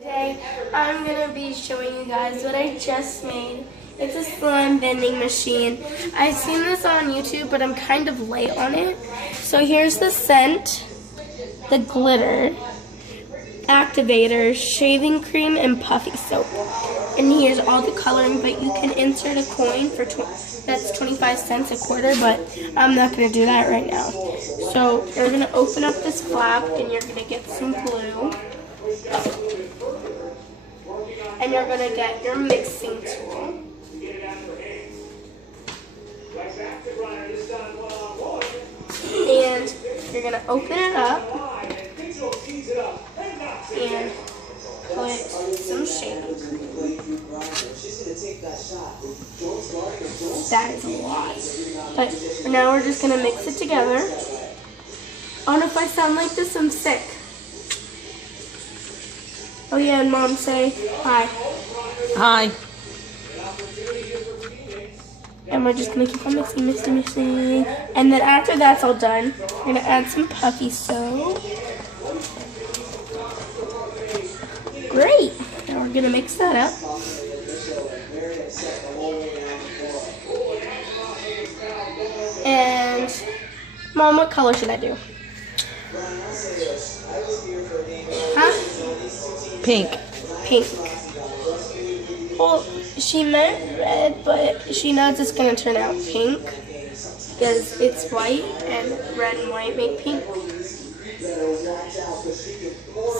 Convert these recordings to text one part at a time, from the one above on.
Today I'm going to be showing you guys what I just made. It's a slime vending machine. I've seen this on YouTube, but I'm kind of late on it. So here's the scent, the glitter, activator, shaving cream, and puffy soap. And here's all the coloring, but you can insert a coin for that's 25 cents a quarter, but I'm not going to do that right now. So you're going to open up this flap and you're going to get some glue. And you're going to get your mixing tool. And you're going to open it up and put some shaving cream. That is a lot. But for now we're just going to mix it together. Oh, and if I sound like this, I'm sick. Oh yeah, and Mom, say hi. Hi. And we're just going to keep on mixing. And then after that's all done, we're going to add some puffy soap. Great. Now we're going to mix that up. And Mom, what color should I do? Huh? Pink. Pink. Well, she meant red, but she knows it's going to turn out pink because it's white and red and white make pink.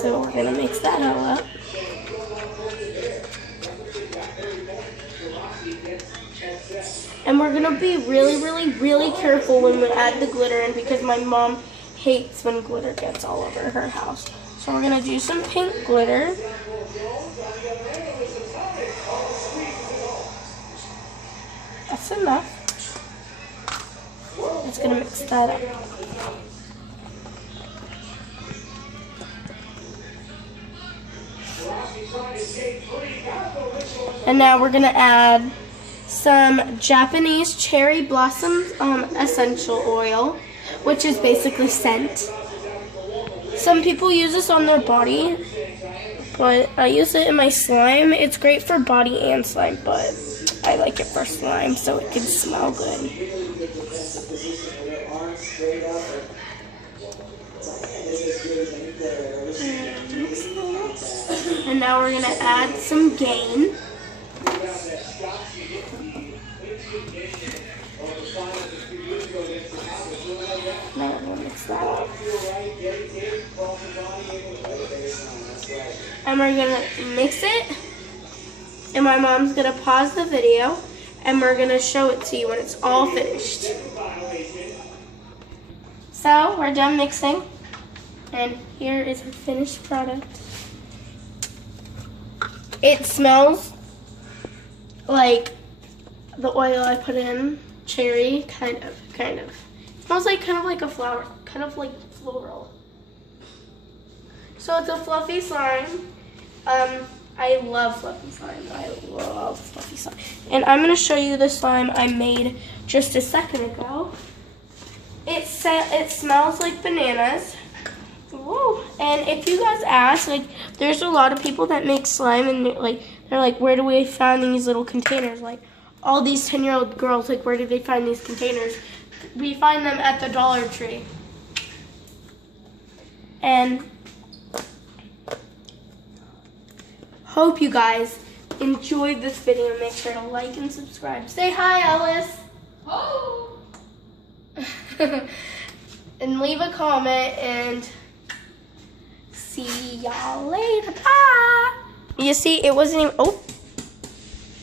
So we're going to mix that all up. And we're going to be really careful when we add the glitter in because my mom hates when glitter gets all over her house. So we're going to do some pink glitter. That's enough. Just going to mix that up. And now we're going to add some Japanese cherry blossom essential oil, which is basically scent. Some people use this on their body, but I use it in my slime. It's great for body and slime, but I like it for slime so it can smell good. And now we're going to add some Gain. Now we're going to mix that up. And we're going to mix it. And my mom's going to pause the video. And we're going to show it to you when it's all finished. So, we're done mixing. And here is our finished product. It smells like the oil I put in. Cherry, kind of. It smells like kind of like a flower, kind of like floral. So it's a fluffy slime. I love fluffy slime. I love fluffy slime. And I'm going to show you the slime I made just a second ago. It smells like bananas. Woo. And if you guys ask, like, there's a lot of people that make slime, and they're like, where do we find these little containers? Like, all these 10-year-old girls, like, where do they find these containers? We find them at the Dollar Tree. And hope you guys enjoyed this video. Make sure to like and subscribe. Say hi, Alice. Oh. And leave a comment, and see y'all later. Bye. You see, it wasn't even, oh.